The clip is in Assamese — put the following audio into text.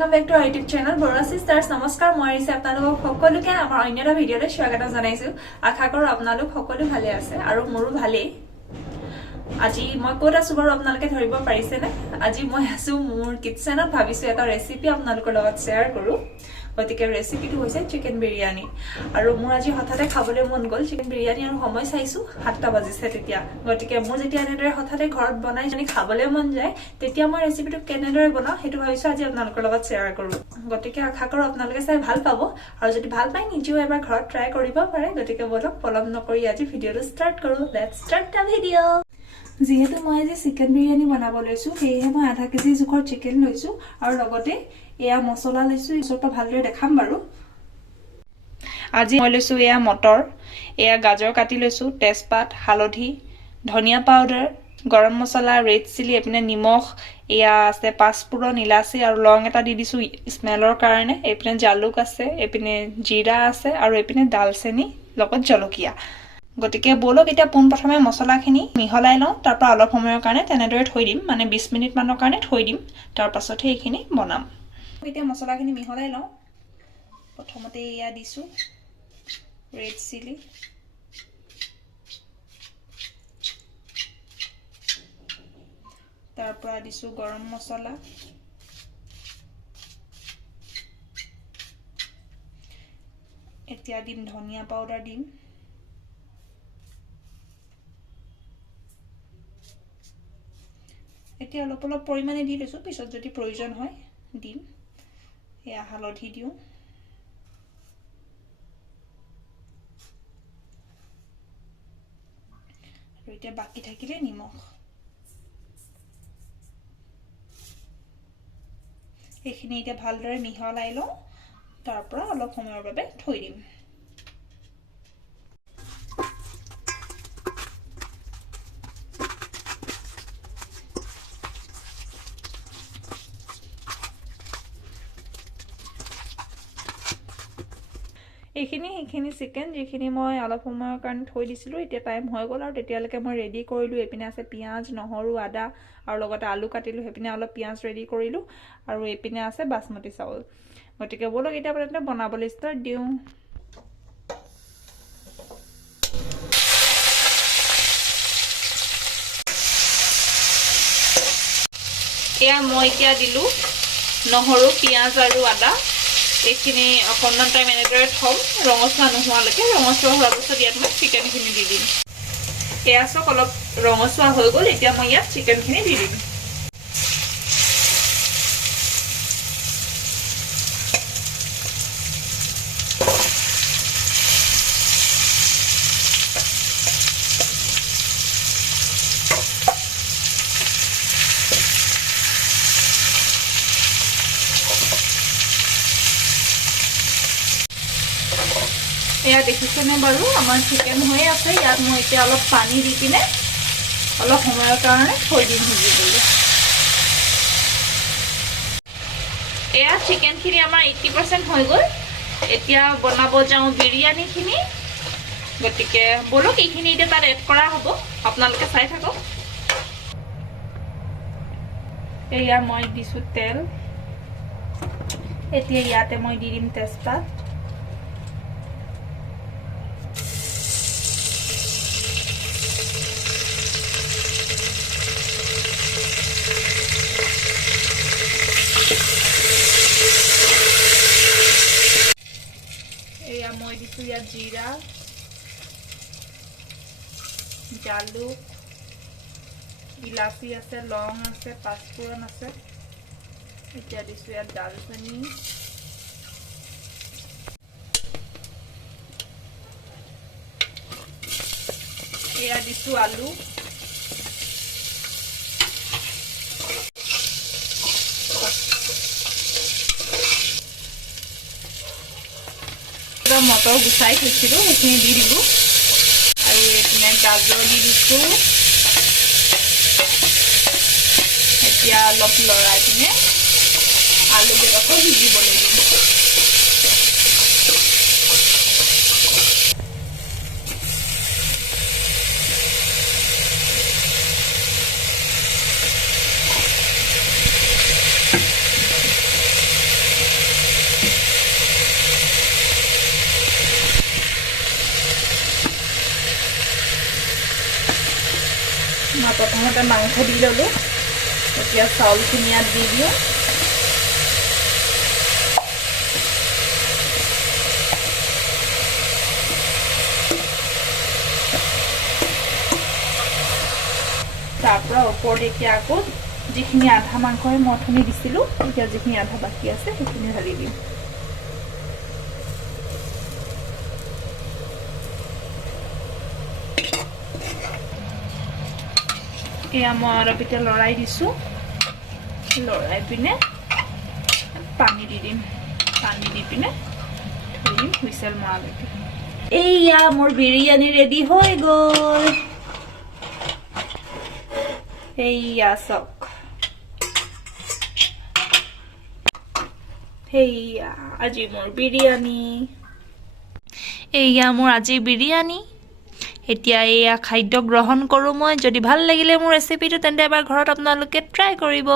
Welcome back to our YouTube channel Bora Sisters. Namaskar, মই ৰিচি আপোনালোকক সকলোকে আমাৰ অন্য এটা ভিডিঅ'লৈ স্বাগতম জনাইছো। আশা কৰো আপোনালোক সকলো ভালে আছে আৰু মোৰো ভালেই। আজি মই ক'ত আছো বাৰু আপোনালোকে ধৰিব পাৰিছে নে? আজি মই আছো মোৰ কিচেনত ভাবিছো এটা ৰেচিপি আপোনালোকৰ লগত শ্বেয়াৰ কৰো। গতিকে ৰেচিপিটো হৈছে চিকেন বিৰিয়ানি আৰু মোৰ আজি হঠাতে খাবলৈ মন গ'ল চিকেন বিৰিয়ানি আৰু সময় চাইছো 7টা বাজিছে তেতিয়া গতিকে মোৰ যেতিয়া এনেদৰে হঠাতে ঘৰত বনাই জানি খাবলৈ মন যায় তেতিয়া মই ৰেচিপিটো কেনেদৰে বনাও হেতু ভাবিছো আজি আপোনালোকৰ লগত শ্বেয়াৰ কৰো গতিকে আশা কৰো আপোনালোকে চাই ভাল পাব আৰু যদি ভাল পায় নিজেও এবাৰ ঘৰত ট্ৰাই কৰিব পাৰে গতিকে বলক পলম নকৰি আজি ভিডিঅ'টো ষ্টাৰ্ট কৰো লেটস ষ্টাৰ্ট দ্য ভিডিঅ' যেহেতু মই আজি চিকেন বিৰিয়ানি বনাব লৈছো সেয়ে মই আধা কেজি জোখৰ চিকেন লৈছো আৰু লগতে এয়া মছলা লৈছো ইসৰটা ভালদৰে দেখাম বাৰু আজি মই লৈছো এয়া মটৰ এয়া গাজৰ কাটি লৈছো তেজপাত হালধি ধনিয়া পাউডাৰ গৰম মছলা ৰেড চিলি এপিনে নিমখ এয়া আছে পাঁচপুৰন ইলাচি আৰু লং এটা দি দিছো স্মেলৰ কাৰণে এপিনে জালুক আছে এপিনে জিৰা আছে আৰু এপিনে দালচেনি লগত জলকীয়া গতিকে বলক এটা পোন প্ৰথমে মছলাখিনি মিহলাই লওঁ তাৰ পৰা অলপ সময়ৰ কাৰণে তেনেদৰে থৈ দিম মানে 20 মিনিট মানৰ কাৰণে থৈ দিম তাৰ পাছতহে এইখিনি বনাম এতিয়া মছলাখিনি মিহলাই লওঁ প্ৰথমতে ইয়া দিছো ৰেড চিলি তাৰ পৰা দিছো গৰম মছলা এতিয়া দিম ধনিয়া পাউডাৰ দিম এতিয়া অলপ অলপ পৰিমাণে দি লৈছো পিছত যদি প্ৰয়োজন হয় দিম এয়া হালধি দিওঁ আৰু এতিয়া বাকি থাকিলে নিমখ এইখিনি এতিয়া ভালদৰে মিহলাই লওঁ তাৰ পৰা অলপ সময়ৰ বাবে থৈ দিম এইখিনি চিকেন যিখিনি মই অলপ সময়ৰ কাৰণে থৈ দিছিলো এতিয়া টাইম হৈ গ'ল আৰু তেতিয়ালৈকে মই ৰেডি কৰিলো এপিনে আছে পিয়াজ নহৰু আদা আৰু লগতে আলু কাটিলো হেপিনে অলপ পিয়াজ ৰেডি কৰিলো আৰু এপিনে আছে বাসমতি চাউল গতিকে বলক এতিয়া আপোনালোকে বনাবলৈ ষ্টাৰ্ট দিওঁ এয়া মই এতিয়া দিলো নহৰু পিয়াজ আৰু আদা এইখিনি অকণমান টাইম এনেদৰে থম ৰঙচুৱা নোহোৱালৈকে ৰঙচুৱা হোৱাৰ পিছত ইয়াত মই চিকেনখিনি দি দিম এয়া চাওক অলপ ৰঙচুৱা হৈ গ'ল এতিয়া মই ইয়াত চিকেনখিনি দি দিম এয়া দেখিছেনে বাৰু আমাৰ চিকেন হৈ আছে ইয়াত মই এতিয়া অলপ পানী দি কিনে অলপ সময়ৰ কাৰণে থৈ দিম ভিজিবলৈ এয়া চিকেনখিনি আমাৰ 80% হৈ গ'ল এতিয়া বনাব যাওঁ বিৰিয়ানিখিনি গতিকে বলক এইখিনি এতিয়া তাত এড কৰা হ'ব আপোনালোকে চাই থাকক এয়া মই দিছো তেল এতিয়া ইয়াতে মই দি দিম তেজপাত মই দিছো ইয়াত জিৰা জালুক ইলাচি আছে লং আছে পাঁচফোৰণ আছে এতিয়া দিছো ইয়াত দালচেনি এয়া দিছো আলু মটৰ গুচাই থৈছিলো সেইখিনি দি দিলো আৰু এপিনে গাজৰ দি দিছো এতিয়া অলপ লৰাই কিনে আলু কেইটাকো সিজিবলৈ দিম প্ৰথমতে মাংস দি ল'লোঁ এতিয়া চাউলখিনি ইয়াত দি দিওঁ তাৰপৰা ওপৰত এতিয়া আকৌ যিখিনি আধা মাংসই মই অথনি দিছিলোঁ এতিয়া যিখিনি আধা বাকী আছে সেইখিনি ঢালি দিম এয়া মই অলপ এতিয়া লৰাই দিছোঁ লৰাই পিনে পানী দি দিম পানী দি পিনে থৈ দিম হুইচেল মৰালৈকে এয়া মোৰ বিৰিয়ানী ৰেডি হৈ গ'ল এইয়া চাওক এইয়া আজি মোৰ বিৰিয়ানী এতিয়া এয়া খাদ্য গ্ৰহণ কৰোঁ মই যদি ভাল লাগিলে মোৰ ৰেচিপিটো তেন্তে এবাৰ ঘৰত আপোনালোকে ট্ৰাই কৰিব